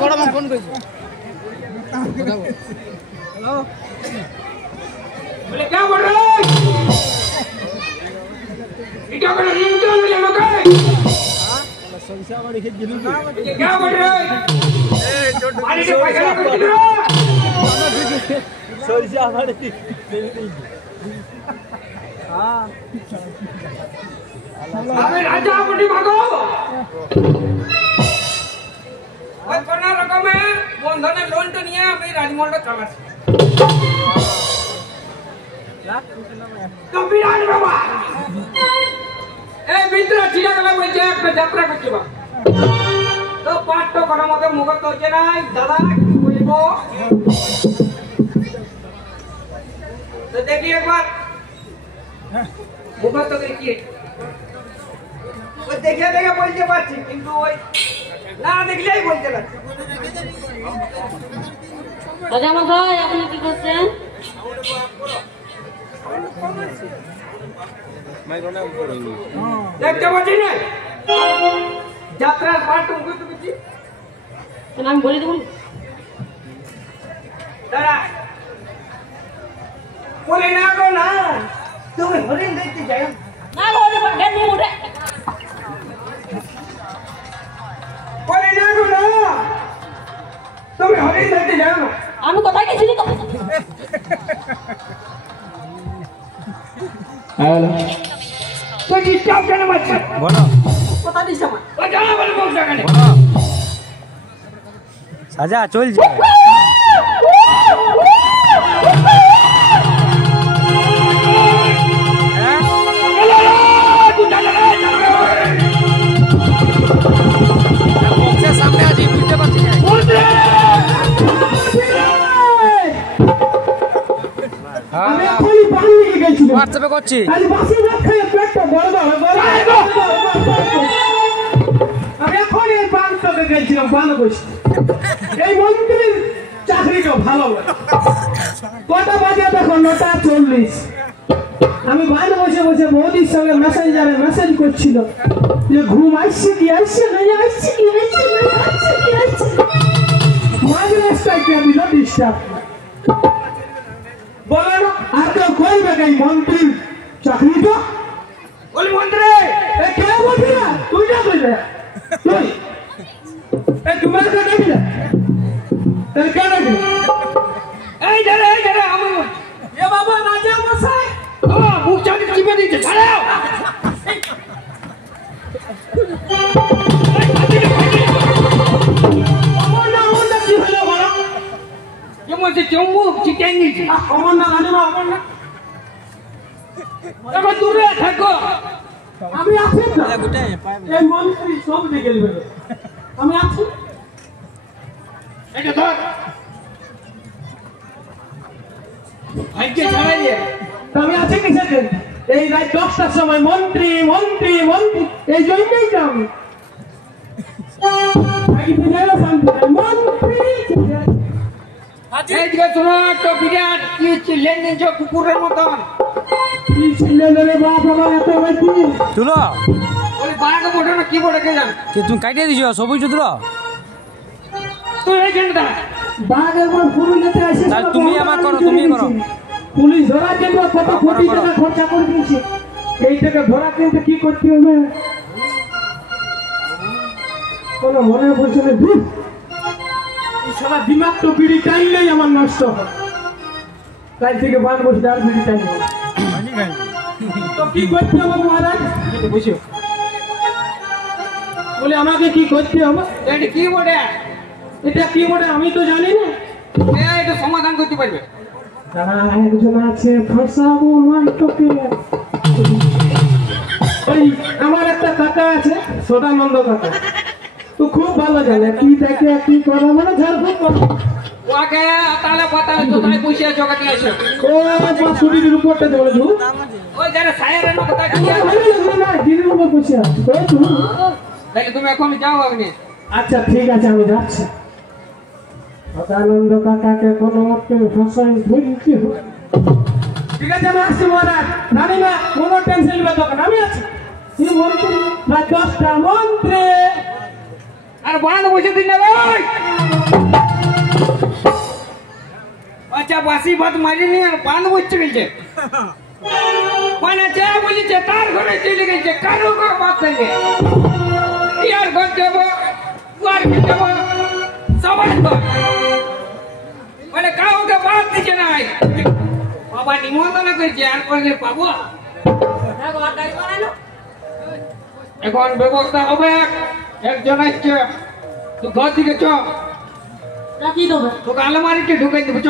বড় মা ফোন করেছে হ্যালো बोले क्या बोल रहे हो ये क्या कर रहे हो क्या बोल रहे हो संसा वाली के गिलू क्या बोल रहे हो पानी के पैसा लेकर किधर संसा वाली हां अबे राजा मुंडी भागो और कोना रकम है बंधन लोन तो नहीं है मैं राजमहल का चला कभी राज बाबा ए मित्र चिड़ा गला बजे एक यात्रा करके बा तो पाठ तो करा मते मुगत तो के নাই दादा কি বলবো तो देखिए एक बार मुगत तो देखिए ওই দেখে দেখে বলতে পারছি কিন্তু ওই না দেখলেই বলতে পারছি রাজা মশাই আপনি কি করছেন দেখতে পাচ্ছি না যাত্রার পাঠ মুগত তো কি আমি বলে দেব দাঁড়া বলে না গো না তুমি হরিণ দেখতে যাও না বলে পাঠান নিয়ে উঠে বলে না গো না তুমি হরিণ দেখতে যাও না আমি কোথায় গেছিলি তো হ্যালো তো ডিস্টার্ব কেন মারছিস বলো কোথায় দিছ আমার ও জানা বলে মুখ দেখানে বলো সাজা চল যা সামনে আছি বুঝতে পারছি না আমি এখনই পান নিয়ে গেছি হোয়াটসঅ্যাপে করছি খালি বাসি ভাত খেয়ে পেটটা বড় বড় আমি এখনই পান তোকে গেছিলাম পান বসে এই মন্ত্রীর চাকরিটা ভালো কটা বাজে দেখো 9:40 আমি বাইরে বসে বসে বৌদির সঙ্গে মেসেঞ্জারে মেসেজ করছিল যে ঘুম আসছে কি আসছে না আসছে কি আসছে মাঝে স্ট্রাইকটা দিল ডিস্টার্ব বলো না আর কেউ করবে এই মন্ত্রীর চাকরিটা ওই মন্ত্রী এ কে বলবি না তুই না বলবে তুই এ তোমার কে ডাকি না তোর কে ডাকি এই ধরে আমি এ বাবা রাজা মশাই ও মুখ চাটি চিপে দিতে ছাড়াও আমার কি হলো বলো যেমন যে চম্বু চিকেন নিয়েছে আমার না রাজা আমার না দেখো দূরে থাকো আমি আছি না এই মন্ত্রী সব দিকে গেলবে আমি আছি এটা ধর ভাগ্য ছাড়াই আমি আছি কিসে এই রাত 10টার সময় মন্ত্রী এই জন্যই তো আমি আগে বিজয়রা শান্তি মন্ত্রী এই দিকে শোনো তো বিরাট কি লেনদেন যে কুকুরের মতন কি ছিলেন রে বাপ বাবা এত বেশি তুলো ওই বাড়াকে বড় না কি বড় কে জান কি তুমি কাটিয়ে দিছো সবই তুলো তুই এই জন্য দা বাঘ একবার পুরো নিতে আসে তাহলে তুমি আমার করো তুমি করো পুলিশ ধরার জন্য কত কোটি টাকা খরচা করে দিয়েছে এই টাকা ধরা কিন্তু কি করতে হবে কোনো মনে বলছে না ধুর এই সারা দিমাগ তো বিড়ি টাইলেই আমার নষ্ট হয় কাল থেকে বান বসে আর বিড়ি টাইল তো কি করতে হবে মহারাজ বুঝো বলে আমাকে কি করতে হবে এটা কি বলে আমি তো জানি না এটা সমাধান করতে পারবে একজন আছে ফসাবো মানটকে ওই আমার একটা কাকা আছে সদানন্দ কাকা তো খুব ভালো জানে কি দেখে কি করে মানে ঝাড়ফুঁক করে ওকে তালে পাতালে তো তাই পয়সা জগাতে আছে ও বাসুরির উপরটা দেবো তুই ওই যারা সায়ারের কথা কি না দিনের উপর পয়সা কই তুই তাহলে তুমি এখন যাও আপনি আচ্ছা ঠিক আছে আমি যাচ্ছি সদানন্দ কাকাকে কোনো মতে ফসাই ধরতে হবে ঠিক আছে আমি আসছি মহারাজ রানী না কোনো টেনশন নিবে তখন আমি আছি মন্ত্রী রাজস্থান মন্ত্রী আর বাঁধ বসে দিন না ভাই। আচ্ছা বাসি ভাত মারিনি আর বাঁধ বসছে গেছে মানে যা বলেছে তার ঘরে চলে গেছে কারো ঘর বাদ থেকে ইয়ার ঘর যাবো উয়ার ঘর যাবো সবার ঘর মানে কাউকে বাদ দিচ্ছে নাই বাবা নিমন্ত্রণ করেছে আর করলে পাবো এখন ব্যবস্থা হবে একজন আসছে তুই ঘর দিকে চ রাখি দেবে তোকে আলমারিতে ঢুকাই দেবো চ